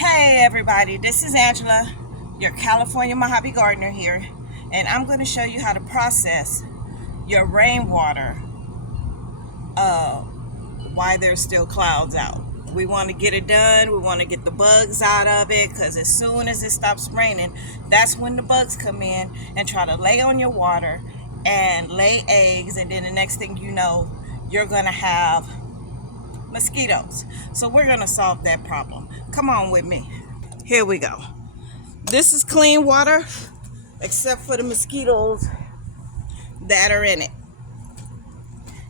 Hey everybody, this is Angela, your California Mojave gardener here, and I'm going to show you how to process your rainwater while there's still clouds out. We want to get it done. We want to get the bugs out of it, because as soon as it stops raining, that's when the bugs come in and try to lay on your water and lay eggs, and then the next thing you know, you're going to have mosquitoes. So we're going to solve that problem. Come on with me. Here we go. This is clean water, except for the mosquitoes that are in it.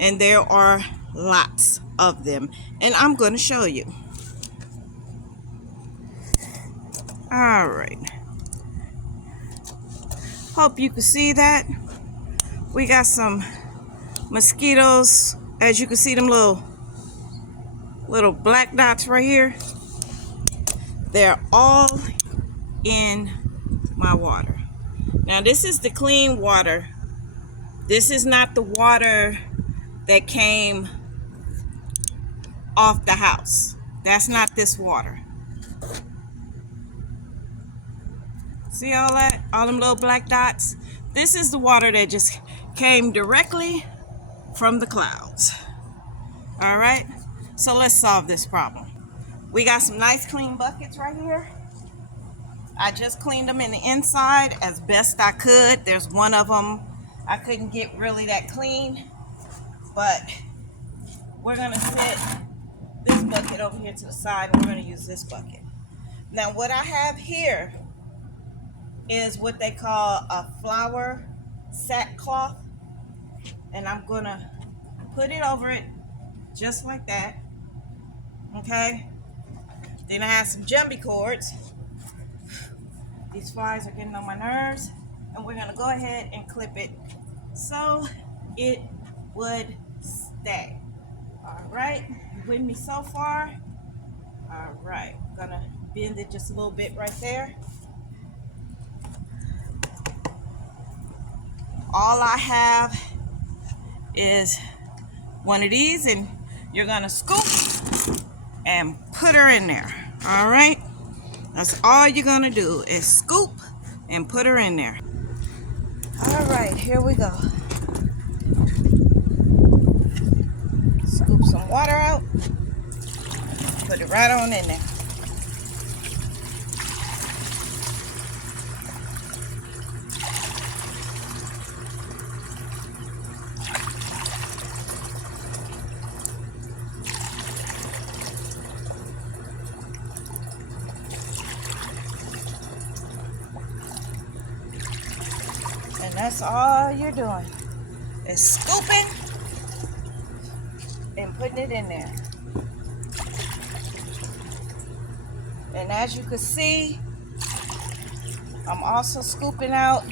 And there are lots of them. And I'm going to show you. All right. Hope you can see that. We got some mosquitoes. As you can see, them little black dots right here. They're all in my water. Now this is the clean water. This is not the water that came off the house. That's not this water. See all that? All them little black dots? This is the water that just came directly from the clouds. All right? So let's solve this problem. We got some nice clean buckets right here. I just cleaned them in the inside as best I could. There's one of them I couldn't get really that clean, but we're gonna set this bucket over here to the side, and we're gonna use this bucket. Now what I have here is what they call a flour sackcloth, and I'm gonna put it over it just like that. Okay, then I have some jumbie cords. These flies are getting on my nerves, and we're gonna go ahead and clip it so it would stay. All right, you with me so far? All right, I'm gonna bend it just a little bit right there. All I have is one of these, and you're gonna scoop and put her in there. All right, that's all you're gonna do is scoop and put her in there. All right, here we go. Scoop some water out, put it right on in there. And that's all you're doing is scooping and putting it in there. And as you can see, I'm also scooping out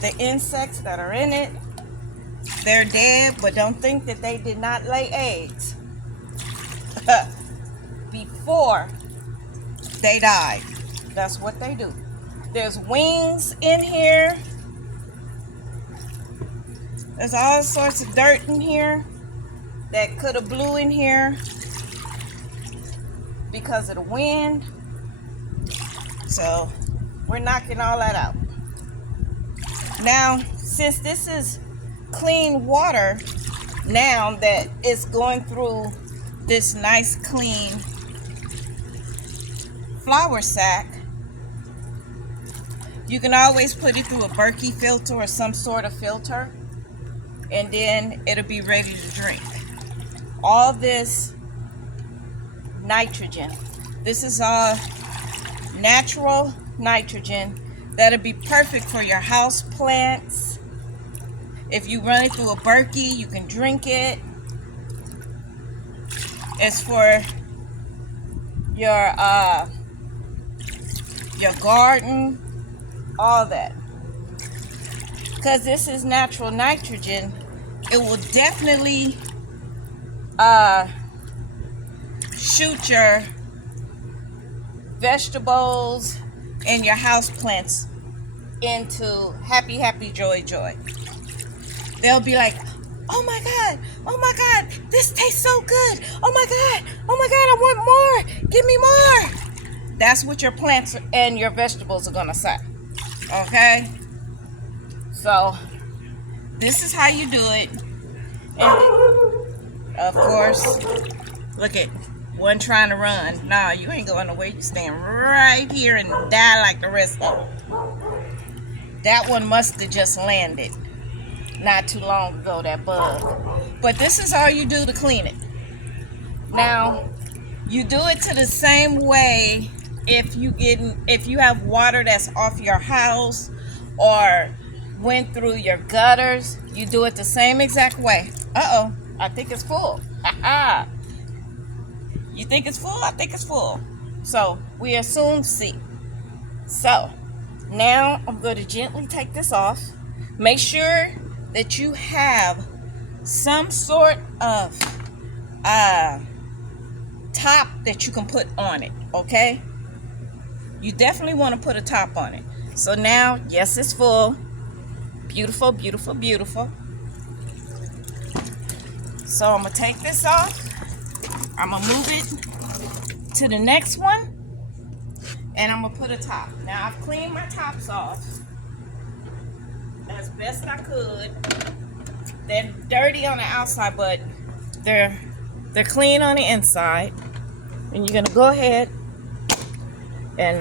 the insects that are in it. They're dead, but don't think that they did not lay eggs before they died. That's what they do. There's wings in here. There's all sorts of dirt in here that could have blew in here because of the wind. So we're knocking all that out. Now, since this is clean water, now that it's going through this nice clean flour sack, you can always put it through a Berkey filter or some sort of filter, and then it'll be ready to drink. All this nitrogen, this is all natural nitrogen that'll be perfect for your house plants. If you run it through a Berkey, you can drink it. It's for your garden, all that. Because this is natural nitrogen, it will definitely shoot your vegetables and your house plants into happy, happy, joy, joy. They'll be like, oh my God, this tastes so good. Oh my God, I want more. Give me more. That's what your plants and your vegetables are going to say. Okay? So, this is how you do it. And, of course, look at one trying to run. Nah, you ain't going nowhere. You stand right here and die like the rest of them. That one must have just landed not too long ago, that bug. But this is all you do to clean it. Now, you do it to the same way if you have water that's off your house or went through your gutters. You do it the same exact way. Uh-oh, I think it's full. You think it's full? I think it's full. So we assume C. So now I'm going to gently take this off. Make sure that you have some sort of top that you can put on it, okay? You definitely want to put a top on it. So now, yes, it's full. Beautiful, beautiful, beautiful. So I'm going to take this off. I'm going to move it to the next one. And I'm going to put a top. Now, I've cleaned my tops off as best I could. They're dirty on the outside, but they're clean on the inside. And you're going to go ahead and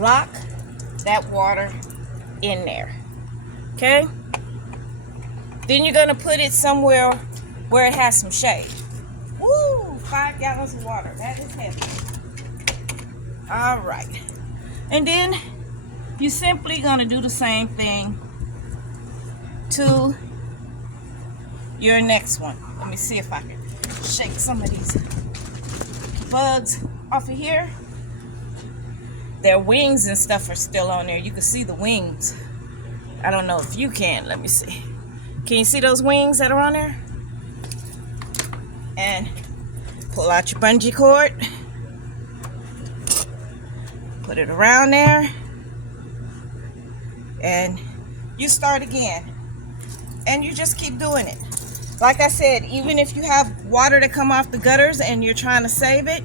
lock that water in there. Okay? Then you're going to put it somewhere where it has some shade. Woo! 5 gallons of water. That is heavy. All right. And then you're simply going to do the same thing to your next one. Let me see if I can shake some of these bugs off of here. Their wings and stuff are still on there. You can see the wings. I don't know if you can. Let me see. Can you see those wings that are on there? And pull out your bungee cord. Put it around there. And you start again. And you just keep doing it. Like I said, even if you have water that come off the gutters and you're trying to save it,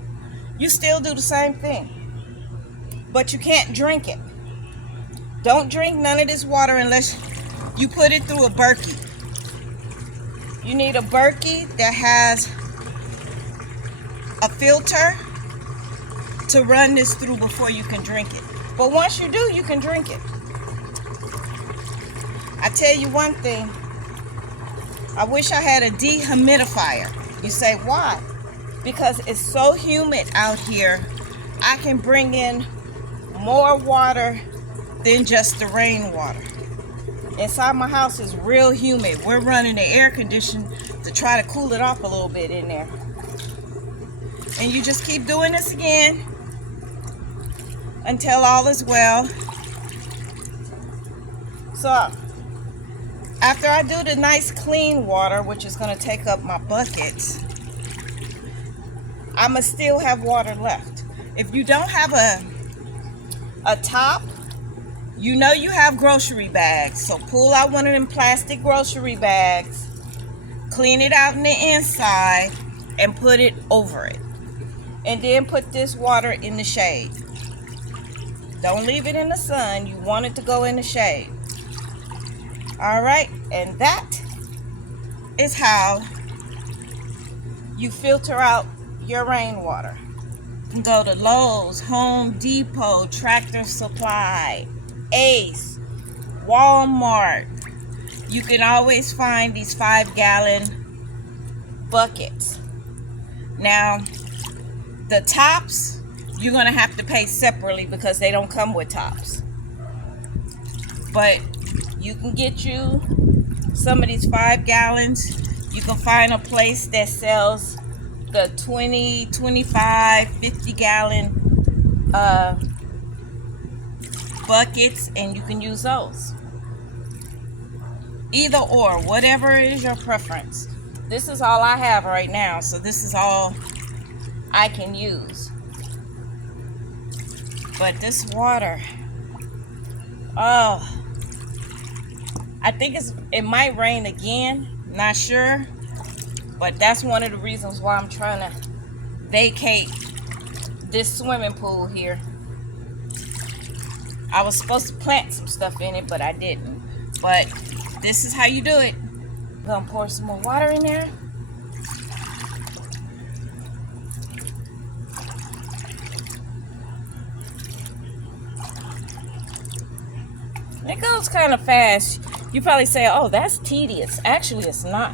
you still do the same thing. But you can't drink it. Don't drink none of this water unless you put it through a Berkey. You need a Berkey that has a filter to run this through before you can drink it. But once you do, you can drink it. I tell you one thing. I wish I had a dehumidifier. You say, why? Because it's so humid out here, I can bring in more water than just the rainwater. Inside my house is real humid. We're running the air conditioner to try to cool it off a little bit in there. And you just keep doing this again until all is well. So after I do the nice clean water, which is going to take up my buckets, I'ma still have water left. If you don't have a top, you know you have grocery bags. So pull out one of them plastic grocery bags, clean it out in the inside, and put it over it. And then put this water in the shade. Don't leave it in the sun. You want it to go in the shade. Alright, and that is how you filter out your rainwater. You can go to Lowe's, Home Depot, Tractor Supply, Ace, Walmart. You can always find these 5-gallon buckets. Now, the tops, you're going to have to pay separately because they don't come with tops. But you can get you some of these 5 gallons. You can find a place that sells the 20, 25, 50-gallon buckets, and you can use those. Either or, whatever is your preference. This is all I have right now, so this is all I can use. But this water, oh, I think it might rain again, not sure. But that's one of the reasons why I'm trying to vacate this swimming pool here. I was supposed to plant some stuff in it, but I didn't. But this is how you do it. I'm gonna pour some more water in there. It goes kind of fast. You probably say, oh, that's tedious. Actually, it's not.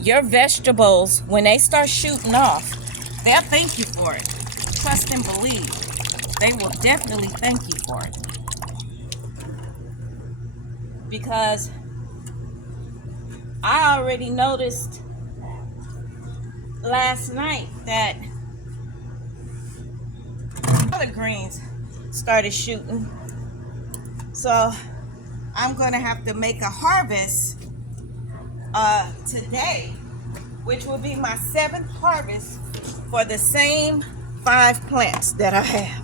Your vegetables, when they start shooting off, they'll thank you for it. Trust and believe. They will definitely thank you for it. Because I already noticed last night that other greens started shooting. So I'm gonna have to make a harvest today, which will be my 7th harvest for the same 5 plants that I have.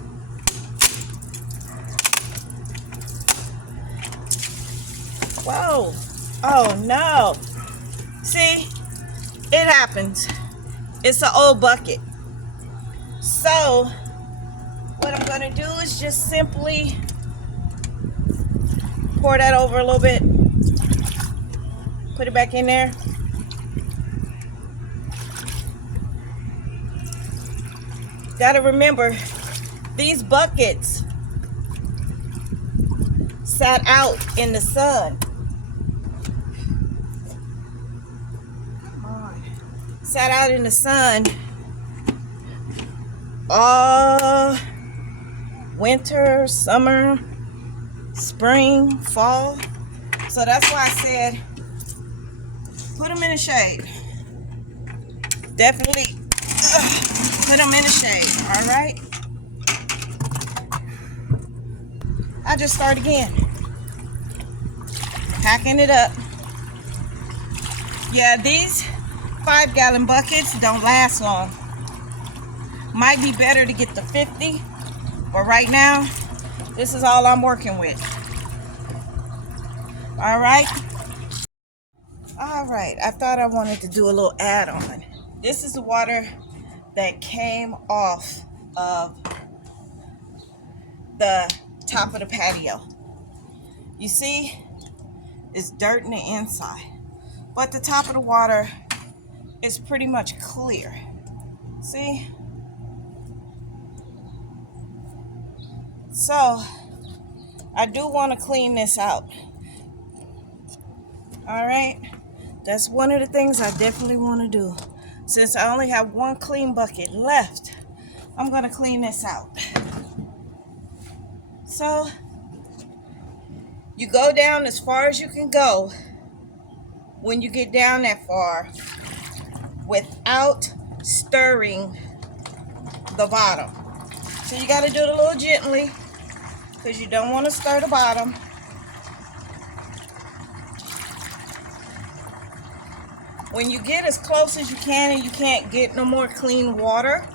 Whoa, oh no. See, it happens. It's an old bucket. So what I'm gonna do is just simply pour that over a little bit, put it back in there. Gotta remember, these buckets sat out in the sun. Come on. Sat out in the sun all winter, summer, spring, fall. So that's why I said put them in the shade. Definitely put them in the shade. All right. I just start again, packing it up. Yeah, these 5-gallon buckets don't last long. Might be better to get the 50, but right now this is all I'm working with. All right. I thought I wanted to do a little add-on. This is the water that came off of the top of the patio. You see, it's dirt in the inside, but the top of the water is pretty much clear. See? So I do want to clean this out. All right, that's one of the things I definitely want to do. Since I only have one clean bucket left, I'm going to clean this out. So you go down as far as you can go when you get down that far without stirring the bottom. So you got to do it a little gently because you don't want to stir the bottom. When you get as close as you can and you can't get no more clean water,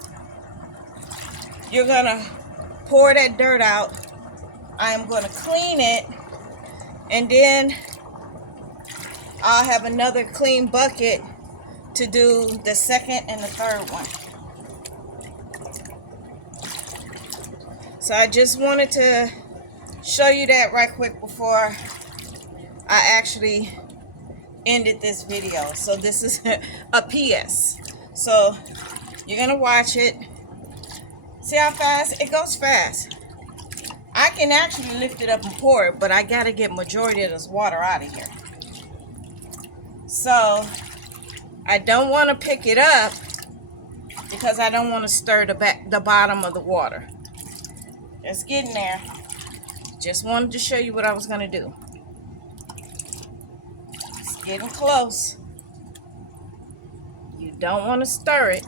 you're going to pour that dirt out. I'm going to clean it, and then I'll have another clean bucket to do the 2nd and the 3rd one. So I just wanted to show you that right quick before I actually ended this video. So this is a PS. So you're gonna watch it. See how fast it goes? Fast. I can actually lift it up and pour it, but I gotta get majority of this water out of here. So I don't want to pick it up because I don't want to stir the bottom of the water. It's getting there. Just wanted to show you what I was gonna do. It's getting close. You don't want to stir it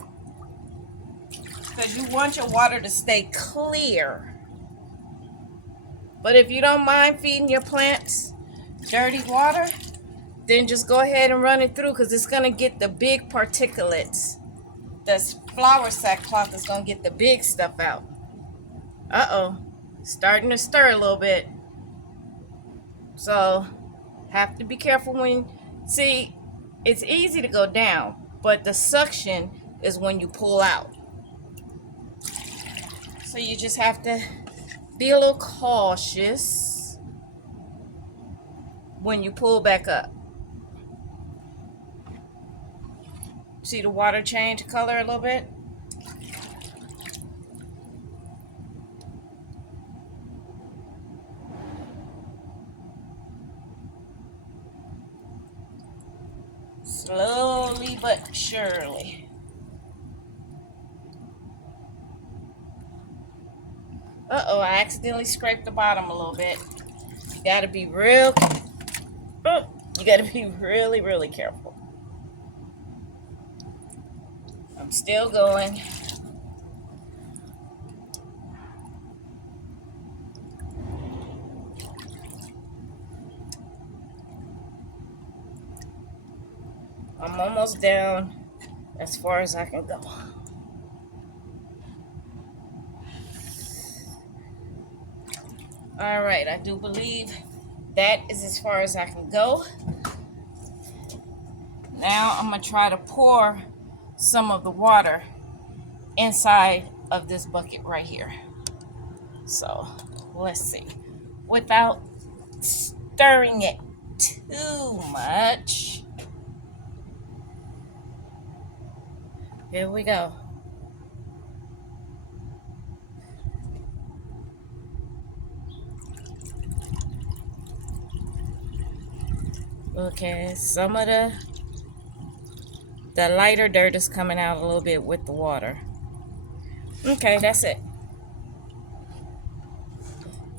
because you want your water to stay clear. But if you don't mind feeding your plants dirty water, then just go ahead and run it through because it's going to get the big particulates. This flour sackcloth is going to get the big stuff out. Uh-oh. Starting to stir a little bit. So, have to be careful when... See, it's easy to go down, but the suction is when you pull out. So you just have to be a little cautious when you pull back up. See the water change color a little bit? Slowly but surely. Uh-oh, I accidentally scraped the bottom a little bit. You gotta be real, you gotta be really, really careful. I'm still going. I'm almost down as far as I can go. All right, I do believe that is as far as I can go. Now I'm gonna try to pour some of the water inside of this bucket right here. So let's see, without stirring it too much. Here we go. Okay, some of the lighter dirt is coming out a little bit with the water. Okay, that's it.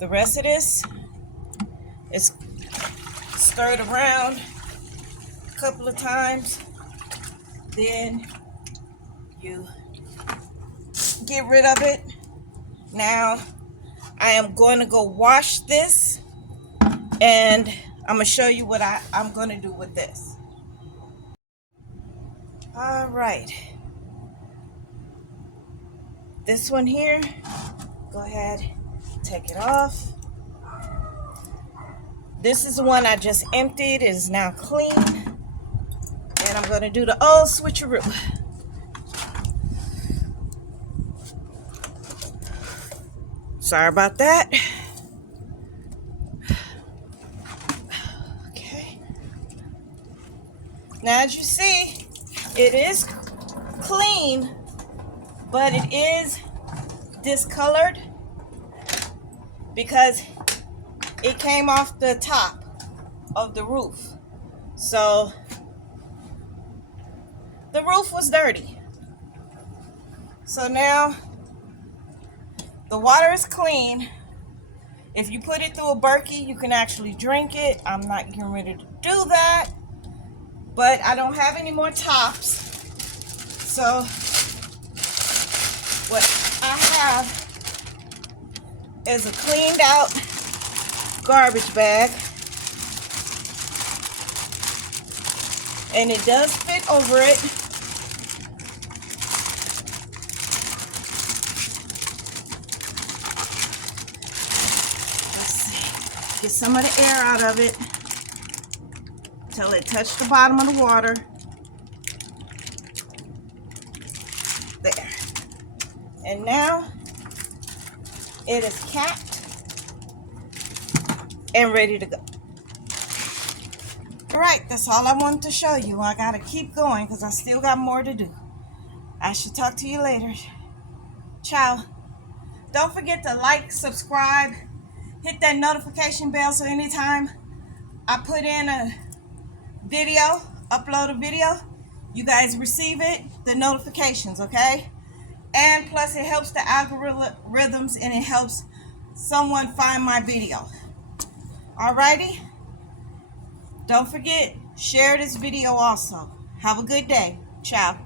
The rest of this is stirred around a couple of times. Then you get rid of it. Now I am going to go wash this, and I'm going to show you what I'm going to do with this. All right. This one here, go ahead, take it off. This is the one I just emptied. It is now clean. And I'm going to do the old switcheroo. Sorry about that. Okay. Now, as you see, it is clean, but it is discolored because it came off the top of the roof. So the roof was dirty. So now the water is clean. If you put it through a Berkey, you can actually drink it. I'm not getting ready to do that, but I don't have any more tops. So what I have is a cleaned out garbage bag, and it does fit over it. Let's see, get some of the air out of it till it touched the bottom of the water. There. And now it is capped and ready to go. All right, that's all I wanted to show you. I gotta keep going because I still got more to do. I should talk to you later. Ciao. Don't forget to like, subscribe, hit that notification bell so anytime I put in a video, upload a video, you guys receive it, the notifications, okay? And plus it helps the algorithms and it helps someone find my video. Alrighty? Don't forget, share this video also. Have a good day. Ciao.